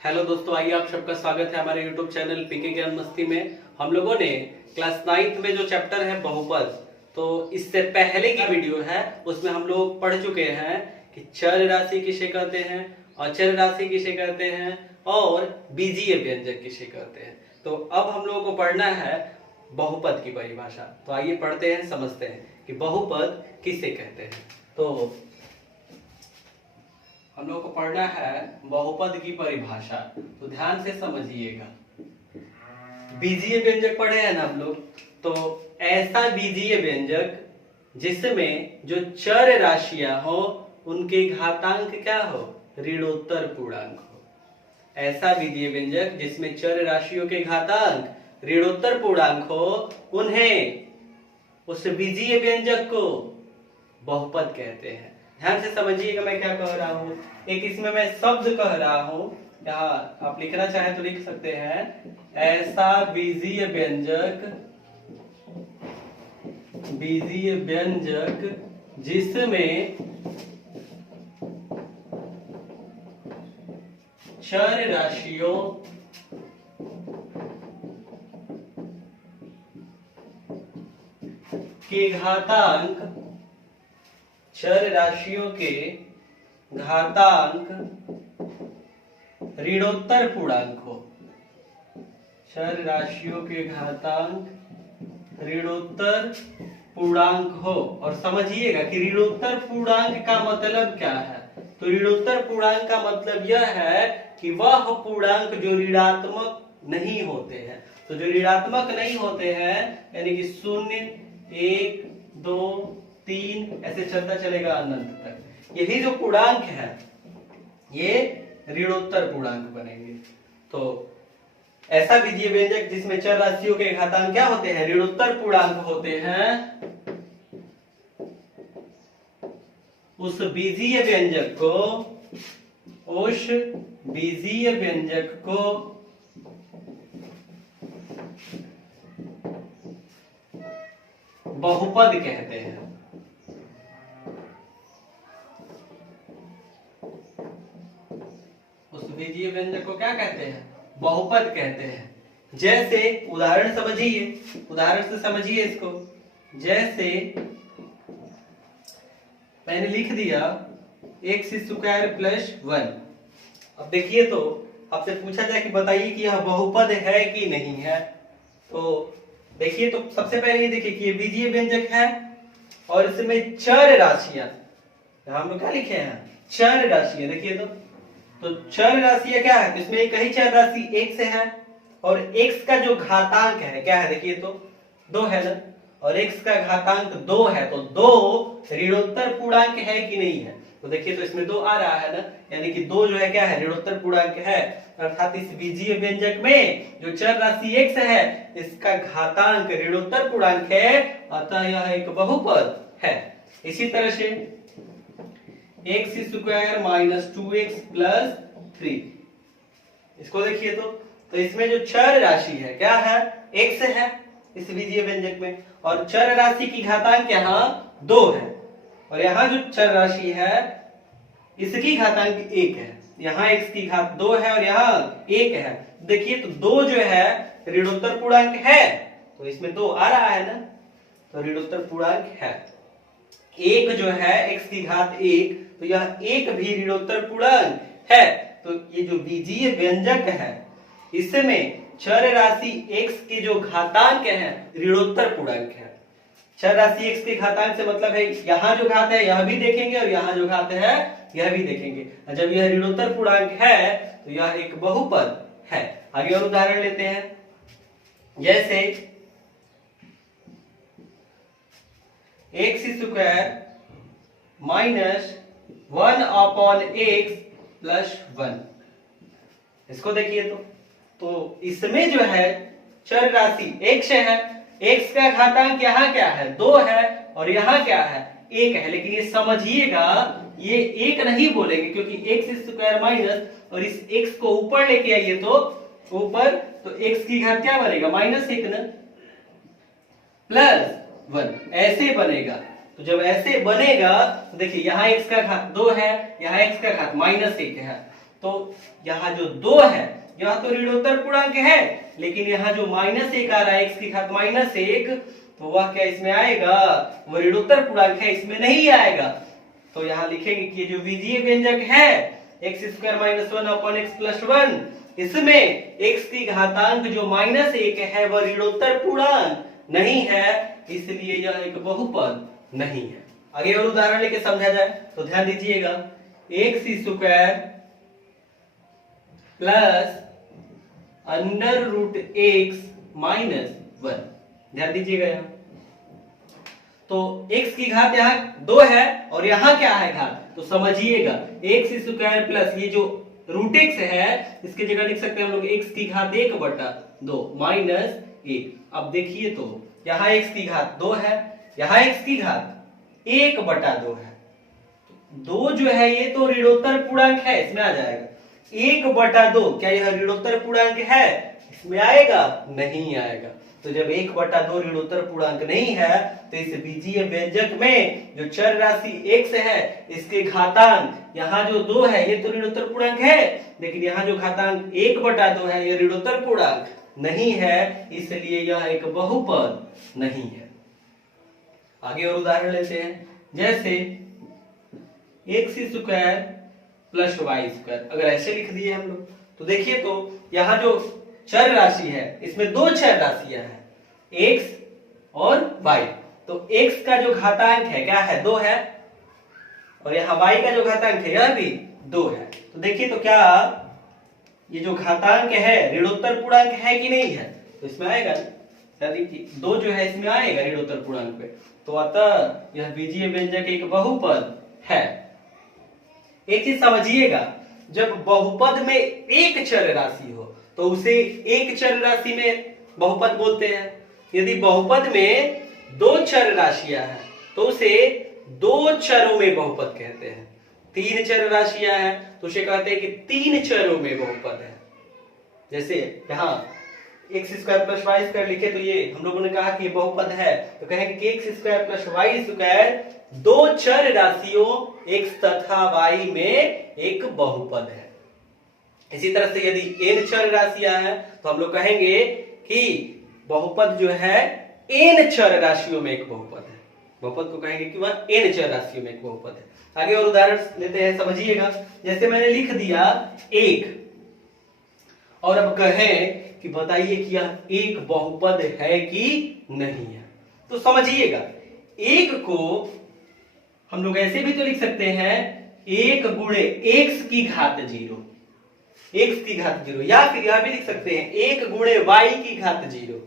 Hello दोस्तों, आइए आप सबका स्वागत है हमारे यूट्यूब चैनल पीके ज्ञान मस्ती में। हम लोगों ने क्लास 9th में जो चैप्टर है बहुपद, तो इससे पहले की वीडियो है उसमें हम लोग पढ़ चुके हैं कि चर राशि किसे कहते हैं, अचर राशि किसे कहते हैं और बीजीय व्यंजक किसे कहते हैं। तो अब हम लोगों को पढ़ना है बहुपद की परिभाषा। तो आइए पढ़ते हैं, समझते हैं कि बहुपद किसे कहते हैं। तो हम लोग को पढ़ना है बहुपद की परिभाषा, तो ध्यान से समझिएगा। बीजीय व्यंजक पढ़े हैं ना हम लोग, तो ऐसा बीजीय व्यंजक जिसमें जो चर राशियां हो उनके घातांक क्या हो, ऋणोत्तर पूर्णांक हो। ऐसा बीजीय व्यंजक जिसमें चर राशियों के घातांक ऋणोत्तर पूर्णांक हो, उन्हें उस बीजीय व्यंजक को बहुपद कहते हैं। ध्यान से समझिएगा मैं क्या कह रहा हूं। एक इसमें मैं शब्द कह रहा हूं, यहाँ आप लिखना चाहे तो लिख सकते हैं, ऐसा बीजीय व्यंजक जिसमें चर राशियों के घातांक ऋणोत्तर पूर्णांक हो। चर राशियों के घातांक ऋणोत्तर पूर्णांक हो। और समझिएगा कि ऋणोत्तर पूर्णांक का मतलब क्या है। तो ऋणोत्तर पूर्णांक का मतलब यह है कि वह पूर्णांक जो ऋणात्मक नहीं होते हैं। तो जो ऋणात्मक नहीं होते हैं यानी कि 0, 1, 2, 3 ऐसे चलता चलेगा अनंत तक, यही जो पूर्णांक है ये ऋणोत्तर पूर्णांक बनेंगे। तो ऐसा बीजीय व्यंजक जिसमें चर राशियों के घातांक क्या होते हैं, ऋणोत्तर पूर्णांक होते हैं, उस बीजीय व्यंजक को बहुपद कहते हैं। उस बीजीय व्यंजक को क्या कहते हैं, बहुपद कहते हैं। जैसे उदाहरण से समझिए इसको। जैसे मैंने लिख दिया x² + 1। अब देखिए, तो आपसे पूछा जाए कि बताइए कि यह बहुपद है कि नहीं है। तो देखिए, तो सबसे पहले ये देखिए कि ये बीजीय व्यंजक है और इसमें चर राशियां, हम लोग क्या लिखे हैं, चर राशियां। देखिए तो चर राशियां क्या है, इसमें एक ही चर राशि x है और x का जो घातांक है क्या है, देखिए तो 2 है ना, और x का घातांक 2 है। तो 2 ऋणोत्तर पूर्णांक है कि नहीं है। तो देखिए, तो इसमें 2 आ रहा है ना, यानी कि 2 जो है क्या है, ऋणोत्तर पूर्णांक है। अर्थात इस बीजीय व्यंजक में जो चर राशि x है इसका घातांक ऋणोत्तर पूर्णांक है, अतः यह एक बहुपद है। इसी तरह से x² - 2x + 3, इसको देखिए तो इसमें जो चर राशि है क्या है, x है इस बीजीय व्यंजक में, और चर राशि की घातांक यहाँ 2 है, और यहाँ जो चर राशि है इसकी घातांक 1 है। यहाँ x की घात 2 है और यहाँ 1 है। देखिए, तो 2 जो है ऋणोत्तर पूर्णांक है, तो इसमें 2 आ रहा है ना, तो ऋणोत्तर पूर्णांक है। 1 जो है x की घात 1, तो यह 1 भी ऋणोत्तर पूर्णांक है। तो ये जो बीजीय व्यंजक है इसमें चर राशि x के जो घातांक है ऋणोत्तर पूर्णांक है। चर राशि x के घातांक से मतलब है यहाँ जो घात है यह भी देखेंगे और यहाँ जो घात है यह भी देखेंगे। जब यह ऋणोत्तर पूर्णांक है तो यह एक बहुपद है। आगे और उदाहरण लेते हैं। जैसे x² - 1/x + 1, इसको देखिए तो इसमें जो है चर राशि x है, x का घातांक यहाँ क्या है, 2 है, और यहाँ क्या है, 1 है। लेकिन ये समझिएगा, ये 1 नहीं बोलेंगे क्योंकि x² माइनस, और इस x को ऊपर लेके आइए तो ऊपर, तो x की घात क्या बनेगा, -1 ना, +1 ऐसे बनेगा। तो जब ऐसे बनेगा तो देखिए यहाँ x का घात 2 है, यहाँ x का घात -1 है, तो यहाँ जो 2 है, यहाँ तो ऋणोत्तर पूर्णांक है, लेकिन यहाँ जो -1 आ रहा है, x की घात -1, तो वह क्या इसमें आएगा? वह ऋणोत्तर पूर्णांक है, इसमें नहीं आएगा। तो यहाँ लिखेंगे कि जो बीजीय व्यंजक है x² - 1 अपॉन x + 1, इसमें x की घातांक जो -1 है वह ऋणोत्तर पूर्णांक नहीं है, इसलिए यह एक बहुपद नहीं है। आगे और उदाहरण लेके समझा जाए तो ध्यान दीजिएगा, x² प्लस √x - 1, ध्यान दीजिएगा यहाँ। तो x की घात यहाँ 2 है और यहाँ क्या है घात, तो समझिएगा x² प्लस ये जो √x है, इसकी जगह लिख सकते हैं हम लोग x की घात 1/2 -1। अब देखिए तो यहाँ x की घात 2 है, यहाँ x की घात 1/2 है। 2 जो है ये तो ऋणोत्तर पूर्णांक है, इसमें आ जाएगा। 1/2 क्या यह ऋणोत्तर पूर्णांक है? इसमें आएगा? नहीं आएगा। तो जब 1/2 ऋणोत्तर पूर्णांक नहीं है, तो इस बीजीय व्यंजक में जो चर राशि x है, इसके घातांक यहाँ जो 2 है ये तो ऋणोत्तर पूर्णांक है, लेकिन यहाँ जो घातांक 1/2 है ये ऋणोत्तर पूर्णांक नहीं है, इसलिए यह एक बहुपद नहीं है। आगे और उदाहरण लेते हैं, जैसे x² प्लस y², अगर ऐसे लिख दिए हम लोग तो देखिए तो यहाँ जो चर राशि है इसमें 2 चर राशियां हैं, x और y। तो x का जो घातांक है क्या है? 2 है, और यहाँ y का जो घातांक है यह भी 2 है। तो देखिए तो क्या ये जो घातांक है ऋणोत्तर पूर्णांक है कि नहीं है? तो इसमें आएगा, 2 जो है इसमें आएगा ऋणोत्तर पूर्णांक पे। तो अतः यह बीजीय व्यंजक एक बहुपद है। एक चीज समझिएगा, जब बहुपद में एक चर राशि हो तो उसे एक चर राशि में बहुपद बोलते हैं। यदि बहुपद में 2 चर राशियां हैं तो उसे 2 चरों में बहुपद कहते हैं। 3 चर राशियां हैं तो उसे कहते हैं कि 3 चरों में बहुपद है। जैसे यहाँ x² प्लस y² लिखे तो ये हम लोगों ने कहा कि बहुपद है, तो कहेंगे कि x² प्लस y² 2 चर राशियों x तथा y में एक बहुपद है। इसी तरह से यदि n चर राशियां हैं तो हम लोग कहेंगे कि बहुपद जो है n चर राशियों में एक बहुपद है। बहुपद को कहेंगे कि वह n चर राशियों में एक बहुपद है। आगे और उदाहरण लेते हैं, समझिएगा। जैसे मैंने लिख दिया 1, और अब कहें कि बताइए कि यह एक बहुपद है कि नहीं है। तो समझिएगा, 1 को हम लोग ऐसे भी तो लिख सकते हैं 1 गुणे x की घात 0, x की घात 0, या फिर यह भी लिख सकते हैं 1 गुणे y की घात 0,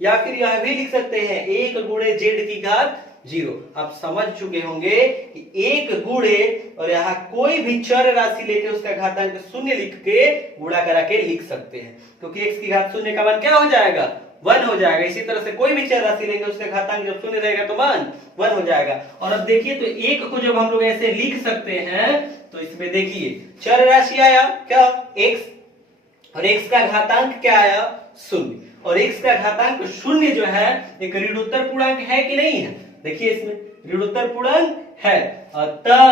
या फिर यह भी लिख सकते हैं 1 गुणे z की घात 0। आप समझ चुके होंगे कि 1 गुणे और यहाँ कोई भी चर राशि लेके उसका घातांक 0 लिख के गुणा करा के लिख सकते हैं, क्योंकि x की घात 0 का मान क्या हो जाएगा? 1 हो जाएगा। इसी तरह से कोई भी चर राशि लेंगे उसका घातांक जब 0 रहेगा तो मान 1 हो जाएगा। और अब देखिए तो 1 को जब हम लोग ऐसे लिख सकते हैं तो इसमें देखिए चर राशि आया क्या? x, और x का घातांक क्या आया? 0, और x का घातांक 0 जो है एक ऋणोत्तर पूर्णांक है कि नहीं है? देखिए इसमें ऋणोत्तर पूर्णांक है, अतः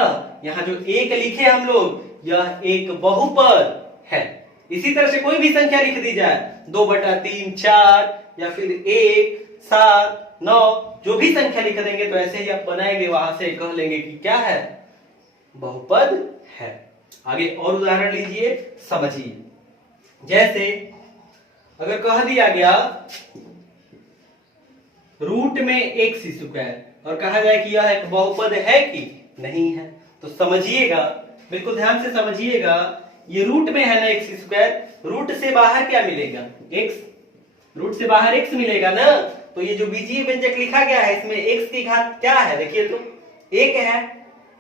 यहाँ जो 1 लिखे हम लोग यह एक बहुपद है। इसी तरह से कोई भी संख्या लिख दी जाए, 2/3, 4 या फिर 1, 7, 9, जो भी संख्या लिख देंगे तो ऐसे ही आप बनाएंगे, वहां से कह लेंगे कि क्या है? बहुपद है। आगे और उदाहरण लीजिए, समझिए। जैसे अगर कह दिया गया रूट में x² और कहा जाए कि यह एक बहुपद है कि नहीं है, तो समझिएगा, बिल्कुल ध्यान से समझिएगा। ये रूट में है ना x², रूट से बाहर क्या मिलेगा? x, रूट से बाहर x मिलेगा ना। तो ये जो बीजीय व्यंजक लिखा गया है इसमें x की घात क्या है? देखिए तो 1 है,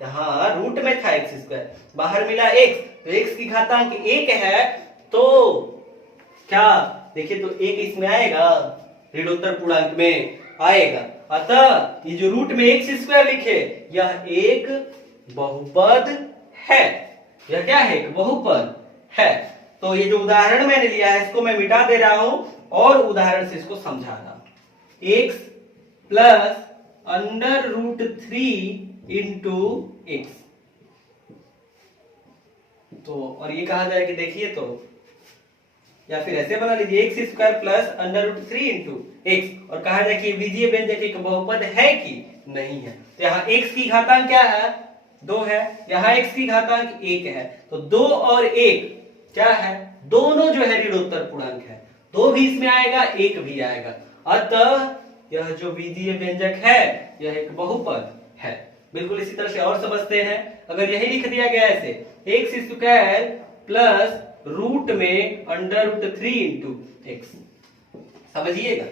यहाँ रूट में था x², बाहर मिला x, तो x की घातांक 1 है, तो क्या देखिए तो 1 इसमें आएगा, ऋणोत्तर पूर्णांक में आएगा। अतः ये जो रूट में x² लिखे यह एक बहुपद है। यह क्या है? एक बहुपद है। तो ये जो उदाहरण मैंने लिया है इसको मैं मिटा दे रहा हूं और उदाहरण से इसको समझा रहा हूं। x प्लस √3 इंटू x, तो और ये कहा जाए कि देखिए तो, या फिर ऐसे बना लीजिए x square plus under root 3 into x, और कहा जाए कि बीजीय व्यंजक एक बहुपद है कि नहीं है। तो यहाँ x की घातांक क्या है, 2 है, यहाँ x की घातांक 1 है, तो 2 और 1 क्या है, दोनों जो है ऋणोत्तर पूर्णांक है, 2 भी इसमें आएगा, 1 भी आएगा, अतः यह जो बीजीय व्यंजक है यह एक बहुपद है। बिल्कुल इसी तरह से और समझते हैं, अगर यही लिख दिया गया ऐसे एक्स स्क्वायर प्लस रूट में अंडर रूट 3 इंटू एक्स, समझिएगा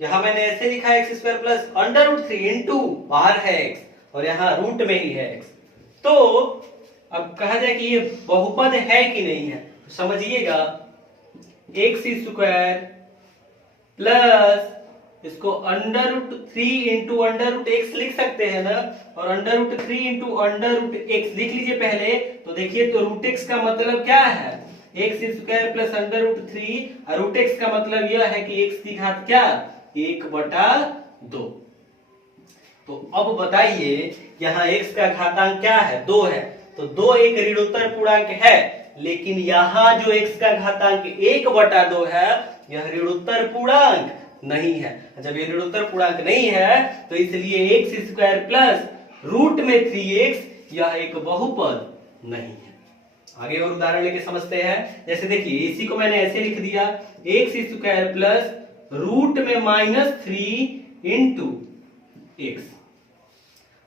यहां मैंने ऐसे लिखा x square plus under root 3 into बाहर है एक्स और यहाँ रूट में ही है एक्स, तो अब कहा जाए कि ये बहुपद है कि नहीं है, तो समझिएगा एक्स स्क्वायर प्लस इसको under root 3 into under root x लिख सकते हैं ना, और under root 3 into under root x लिख लीजिए पहले, तो देखिए तो रूट एक्स का मतलब क्या है, x square plus under root 3, और रूट एक्स का मतलब यह है कि एक्स की घात क्या, 1/2। तो अब बताइए यहाँ x का घातांक क्या है, 2 है, तो 2 एक ऋणोत्तर पूर्णांक है, लेकिन यहाँ जो x का घातांक 1/2 है यह ऋणोत्तर पूर्णांक नहीं है। जब ये ऋणोत्तर पूर्णांक नहीं है तो इसलिए एक्स स्क्वायर प्लस रूट में 3x यह एक बहुपद नहीं है। आगे और उदाहरण लेके समझते हैं, जैसे देखिए इसी को मैंने ऐसे लिख दिया एक्स स्क्वायर प्लस रूट में -3 इंटू एक्स।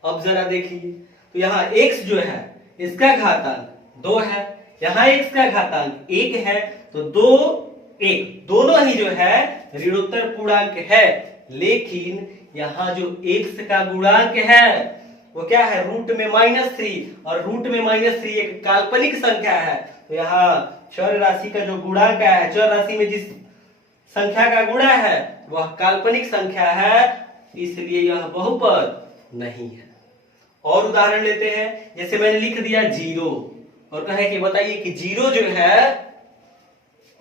अब जरा देखिए तो यहाँ x जो है इसका घातांक 2 है, यहाँ x का घातांक 1 है, तो 2 1 दोनों ही जो है ऋणोत्तर पूर्णांक है, लेकिन यहाँ जो x का गुणांक है वो क्या है, रूट में -3, और रूट में -3 एक काल्पनिक संख्या है, तो यहाँ चर राशि का जो गुणांक है, चर राशि में जिस संख्या का गुणा है वह काल्पनिक संख्या है, इसलिए यह बहुपद नहीं है। और उदाहरण लेते हैं, जैसे मैंने लिख दिया 0 और कहे कि बताइए कि 0 जो है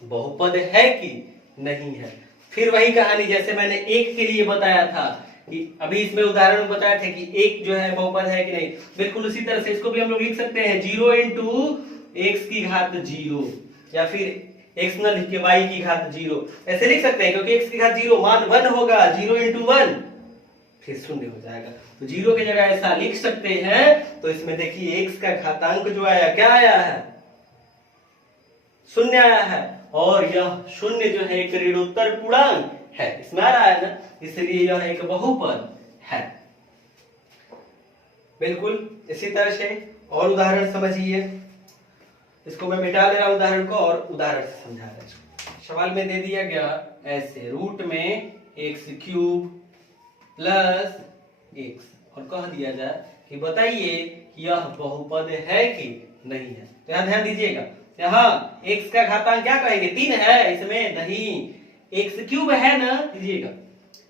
बहुपद है कि नहीं है। फिर वही कहानी जैसे मैंने 1 के लिए बताया था कि अभी इसमें उदाहरण बताया था कि 1 जो है बहुपद है कि नहीं, बिल्कुल उसी तरह से इसको भी हम लोग लिख सकते हैं 0 इंटू एक्स की घात 0, या फिर x न लिख के y की घात 0 ऐसे लिख सकते हैं, क्योंकि x की घात 0 मान 1 होगा, 0 इंटू 1 फिर शून्य हो जाएगा, तो 0 की जगह ऐसा लिख सकते हैं। तो इसमें देखिए x का घातांक जो आया क्या आया है, 0 आया है, और यह 0 जो है एक ऋणोत्तर पूर्णांक है, इसमें आ रहा है ना, इसलिए यह एक बहुपद है। बिल्कुल इसी तरह से और उदाहरण समझिए, इसको मैं मिटा दे रहा हूं उदाहरण को और उदाहरण से समझा रहा हूं। सवाल में दे दिया गया ऐसे रूट में x³ प्लस x, और कह दिया जाए कि बताइए यह बहुपद है कि नहीं है। तो यहाँ ध्यान दीजिएगा, यहाँ x का घातांक क्या कहेंगे, 3 है, इसमें नहीं x³ है ना, दीजिएगा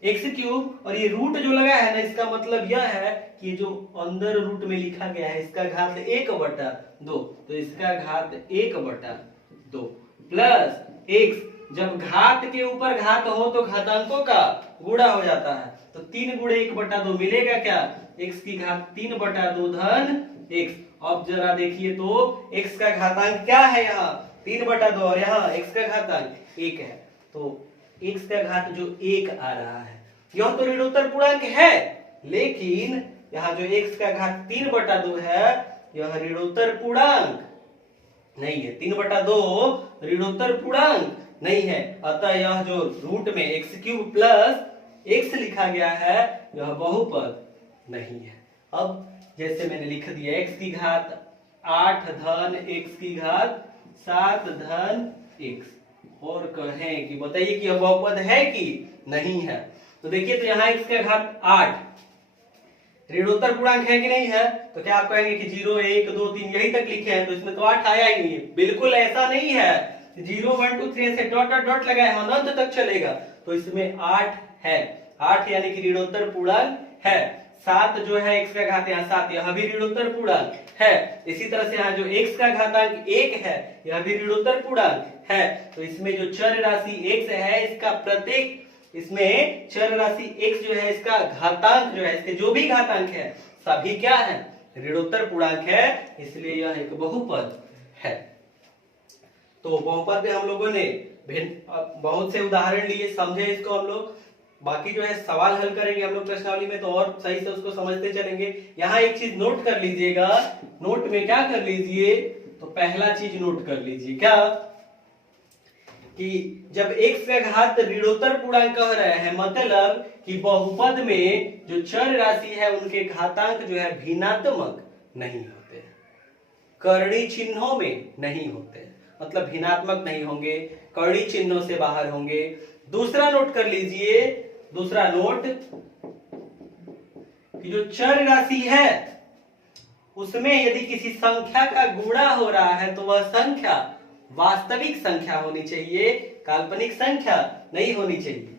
x³ और ये रूट जो लगा है ना, इसका मतलब यह है कि जो अंदर रूट में लिखा गया है इसका घात 1/2, तो इसका घात 1/2 प्लस x, जब घात के ऊपर घात हो तो घातांकों का गुणा हो जाता है, तो 3 गुणे 1/2 मिलेगा क्या, x की घात 3/2 धन x। अब जरा देखिए तो x का घातांक क्या है, यहाँ 3/2 और यहाँ x का घातांक 1 है, तो x का घात जो 1 आ रहा है यह तो ऋणोत्तर पूर्णांक है, लेकिन यहाँ जो x का घात 3/2 है यह ऋणोत्तर पूर्णांक नहीं है, 3/2 ऋणोत्तर पूर्णांक नहीं है, अतः यह जो रूट में x³ प्लस x लिखा गया है यह बहुपद नहीं है। अब जैसे मैंने लिख दिया x की घात 8 धन x की घात 7 धन x, और कहें कि बताइए कि यह बहुपद है कि नहीं है, तो देखिए तो यहाँ x का घात 8 ऋणोत्तर पूर्णांक है कि नहीं है, तो क्या आप कहेंगे कि 0 1 2 3 यही तक लिखे हैं, तो इसमें तो 8 आया ही नहीं है, बिल्कुल ऐसा नहीं है, 0 1 2 3 से डॉट डॉट डॉट लगाए हैं अनंत तक चलेगा, तो इसमें 8 है, 8 यानी कि ऋणोत्तर पूर्णांक है। 7 जो है x का घात यहाँ 7, यह भी ऋणोत्तर पूर्णांक है। इसी तरह से यहाँ जो x का घातांक 1 है यह भी ऋणोत्तर पूर्णांक है, तो इसमें जो चर राशि x है इसका प्रत्येक, इसमें चर राशि x जो है इसका घातांक जो है, इसके जो भी घातांक है सभी क्या है ऋणोत्तर पूर्णांक है, इसलिए यह एक बहुपद है। तो बहुपद में हम लोगों ने बहुत से उदाहरण लिए, समझे इसको हम लोग। बाकी जो है सवाल हल करेंगे हम लोग प्रश्नावली में, तो और सही से उसको समझते चलेंगे। यहाँ एक चीज नोट कर लीजिएगा, नोट में क्या कर लीजिए, तो पहला चीज नोट कर लीजिए क्या, कि जब x का घात ऋणोत्तर पूर्णांक कह रहे हैं, मतलब कि बहुपद में जो चर राशि है उनके घातांक जो है भिन्नात्मक नहीं होते, कर्णी चिन्हों में नहीं होते, मतलब भिन्नात्मक नहीं होंगे, कर्णी चिन्हों से बाहर होंगे। दूसरा नोट कर लीजिए, दूसरा नोट कि जो चर राशि है उसमें यदि किसी संख्या का गुणा हो रहा है तो वह संख्या वास्तविक संख्या होनी चाहिए, काल्पनिक संख्या नहीं होनी चाहिए।